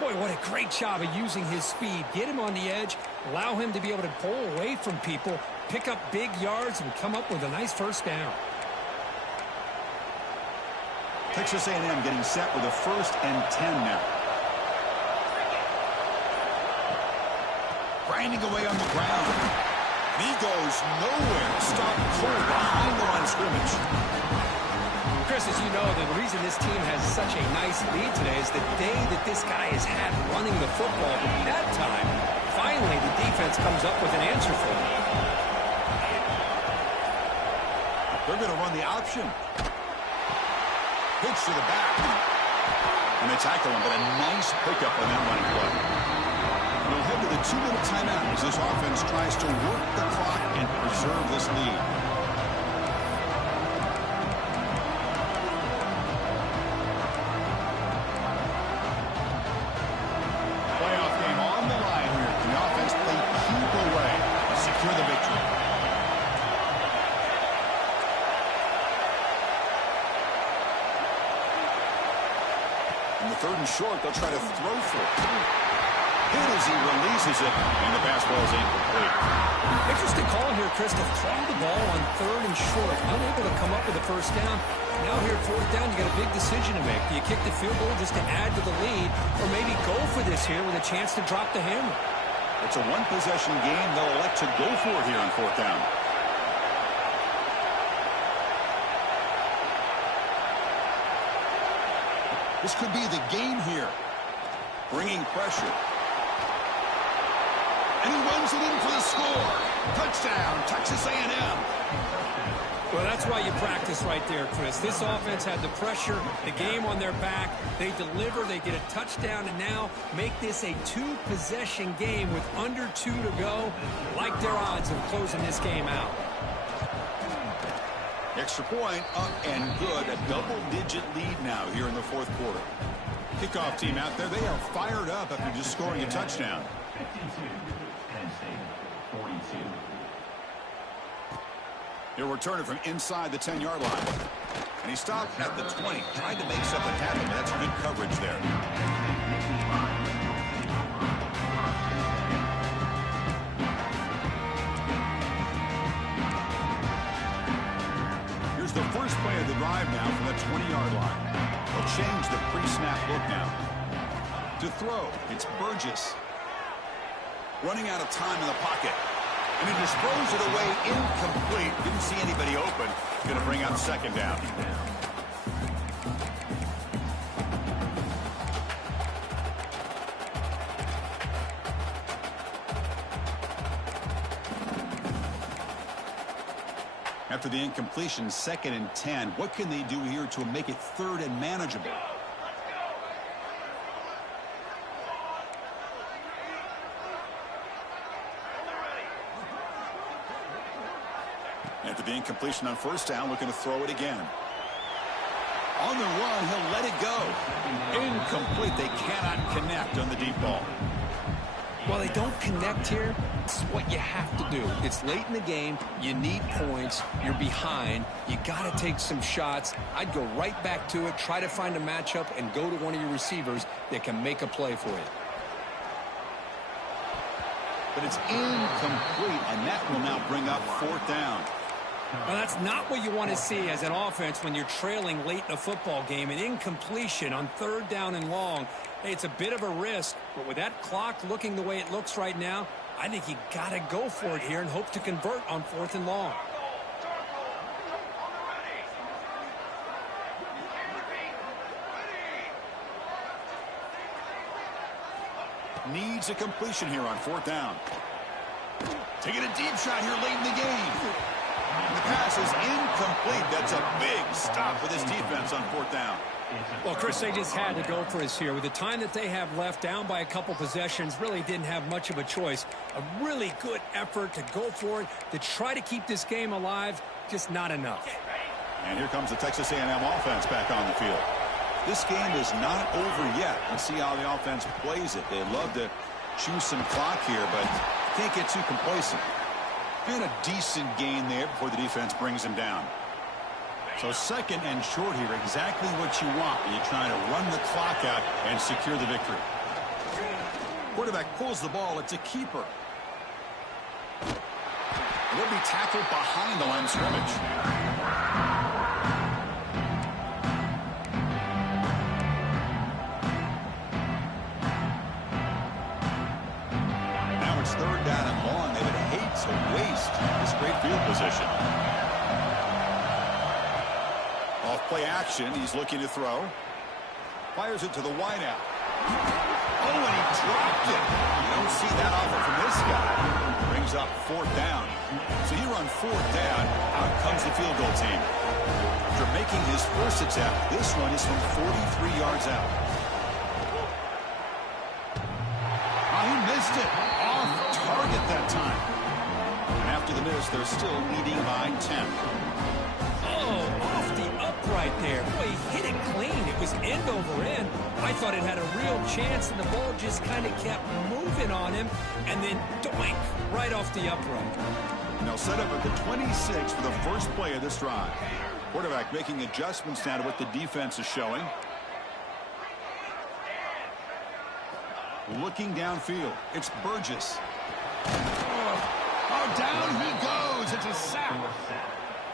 Boy, what a great job of using his speed. Get him on the edge, allow him to be able to pull away from people, pick up big yards, and come up with a nice first down. Texas A&M getting set with a 1st and 10 now. Grinding away on the ground. And he goes nowhere. Stop cold behind the line of scrimmage. Chris, as you know, the reason this team has such a nice lead today is the day that this guy has had running the football. But that time, finally, the defense comes up with an answer for him. They're going to run the option. Pitch to the back. And they tackle him, but a nice pickup on that running play. We'll head to the 2-minute timeout as this offense tries to work the clock and preserve this lead. Playoff game on the line here. The offense played keep away to secure the victory. In the 3rd and short, they'll try to throw for it. Hit as he releases it, and the pass ball is incomplete. Interesting call here, Chris, to throw the ball on 3rd and short. Unable to come up with a first down. Now here at 4th down, you got a big decision to make. Do you kick the field goal just to add to the lead, or maybe go for this here with a chance to drop the hammer? It's a one-possession game. They'll elect to go for it here on 4th down. This could be the game here. Bringing pressure. And he runs it in for the score. Touchdown, Texas A&M. Well, that's why you practice right there, Chris. This offense had the pressure, the game on their back. They deliver, they get a touchdown, and now make this a 2-possession game with under 2 to go. Like their odds of closing this game out. Extra point up and good. A double-digit lead now here in the 4th quarter. Kickoff team out there. They are fired up after just scoring a touchdown. 52, Penn State, 42. He'll return it from inside the 10-yard line. And he stopped at the 20. Tried to make something happen, but that's good coverage there. Here's the first play of the drive now from the 20-yard line. They'll change the pre-snap look now. To throw, it's Burgess. Running out of time in the pocket. And he just throws it away incomplete. Didn't see anybody open. Going to bring up 2nd down. After the incompletion, 2nd and 10. What can they do here to make it 3rd and manageable? After the incompletion on 1st down, looking to throw it again. On the run, he'll let it go. Incomplete. They cannot connect on the deep ball. Well, they don't connect here. It's what you have to do. It's late in the game. You need points. You're behind. You got to take some shots. I'd go right back to it, try to find a matchup, and go to one of your receivers that can make a play for you. But it's incomplete, and that will now bring up 4th down. Well, that's not what you want to see as an offense when you're trailing late in a football game. An incompletion on 3rd down and long. Hey, it's a bit of a risk, but with that clock looking the way it looks right now, I think you got to go for it here and hope to convert on 4th and long. Needs a completion here on 4th down. Taking a deep shot here late in the game. And the pass is incomplete. That's a big stop for this defense on 4th down. Well, Chris, they just had to go for us here. With the time that they have left, down by a couple possessions, really didn't have much of a choice. A really good effort to go for it, to try to keep this game alive, just not enough. And here comes the Texas A&M offense back on the field. This game is not over yet. Let's see how the offense plays it. They love to chew some clock here, but can't get too complacent. And a decent gain there before the defense brings him down. So second and short here, exactly what you want when you're trying to run the clock out and secure the victory. Quarterback pulls the ball. It's a keeper. They'll be tackled behind the line of scrimmage. Now it's third down and long. They would hate to waste this great field position. Off play action. He's looking to throw. Fires it to the wideout. Oh, and he dropped it. You don't see that often from this guy. Brings up fourth down. So you run fourth down. Out comes the field goal team. After making his first attempt, this one is from 43 yards out. Oh, he missed it. Off target that time. And after the miss, they're still leading by 10. Oh, off the upright there. Boy, he hit it clean. It was end over end. I thought it had a real chance, and the ball just kind of kept moving on him, and then doink, right off the upright. Now set up at the 26 for the first play of this drive. Quarterback making adjustments now to what the defense is showing. Looking downfield. It's Burgess. Oh, down he goes. It's a sack.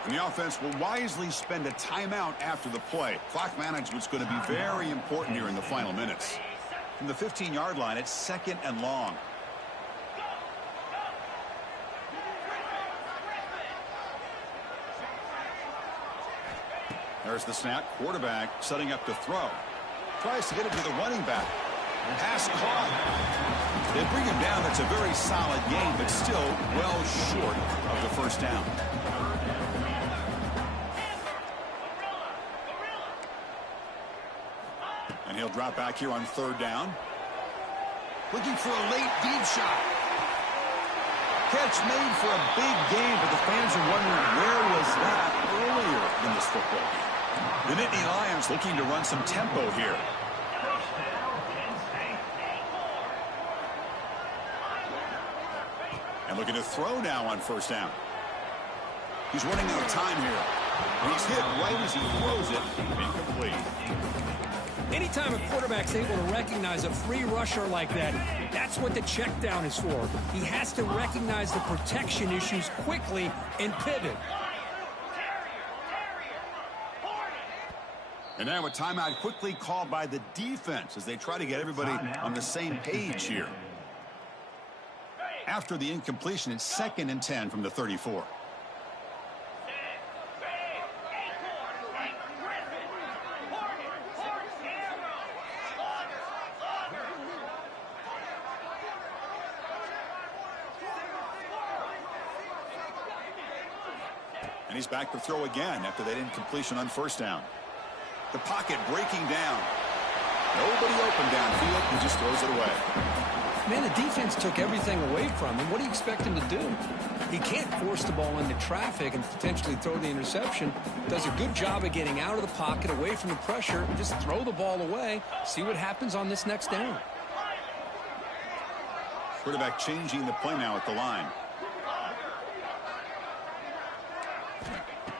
And the offense will wisely spend a timeout after the play. Clock management's going to be very important here in the final minutes. From the 15-yard line, it's second and long. There's the snap. Quarterback setting up to throw. Tries to get it to the running back. Pass caught. They bring him down. That's a very solid game, but still well short of the first down. And he'll drop back here on third down. Looking for a late deep shot. Catch made for a big game, but the fans are wondering where was that earlier in this football game. The Nittany Lions looking to run some tempo here. And looking to throw now on first down. He's running out of time here. And he's hit right as he throws it. Incomplete. Anytime a quarterback's able to recognize a free rusher like that, that's what the check down is for. He has to recognize the protection issues quickly and pivot. And now a timeout quickly called by the defense as they try to get everybody on the same page here. After the incompletion, it's second and 10 from the 34. And he's back to throw again after that incompletion on first down. The pocket breaking down. Nobody open downfield. He just throws it away. Man, the defense took everything away from him. What do you expect him to do? He can't force the ball into traffic and potentially throw the interception. Does a good job of getting out of the pocket, away from the pressure, and just throw the ball away. See what happens on this next down. Quarterback changing the play now at the line.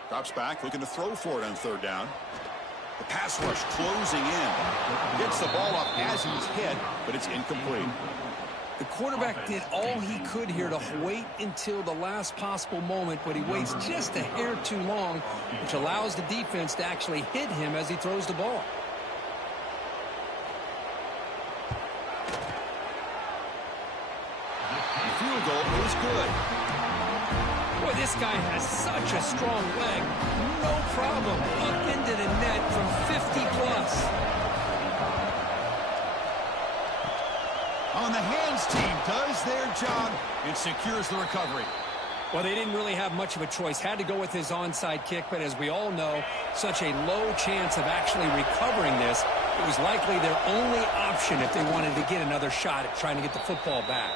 Drops back, looking to throw for it on third down. The pass rush closing in. Gets the ball up as he's hit, but it's incomplete. The quarterback did all he could here to wait until the last possible moment, but he waits just a hair too long, which allows the defense to actually hit him as he throws the ball. The field goal is good. Boy, this guy has such a strong leg. No problem. Up into the net from 50 plus. On the hands team does their job and secures the recovery. Well, they didn't really have much of a choice. Had to go with his onside kick, but as we all know, such a low chance of actually recovering this. It was likely their only option if they wanted to get another shot at trying to get the football back.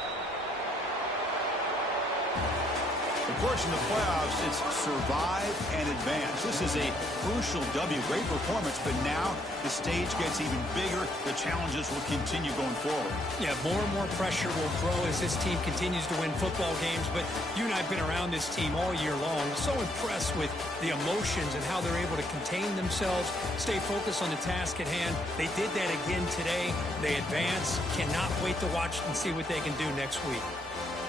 Of course, in the playoffs, it's survive and advance. This is a crucial W. Great performance, but now the stage gets even bigger. The challenges will continue going forward. Yeah, more and more pressure will grow as this team continues to win football games. But you and I have been around this team all year long. So impressed with the emotions and how they're able to contain themselves, stay focused on the task at hand. They did that again today. They advance. Cannot wait to watch and see what they can do next week.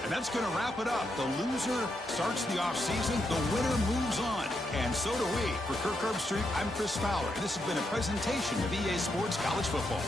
And that's going to wrap it up. The loser starts the offseason. The winner moves on. And so do we. For Kirk Herbstreit, I'm Chris Fowler. And this has been a presentation of EA Sports College Football.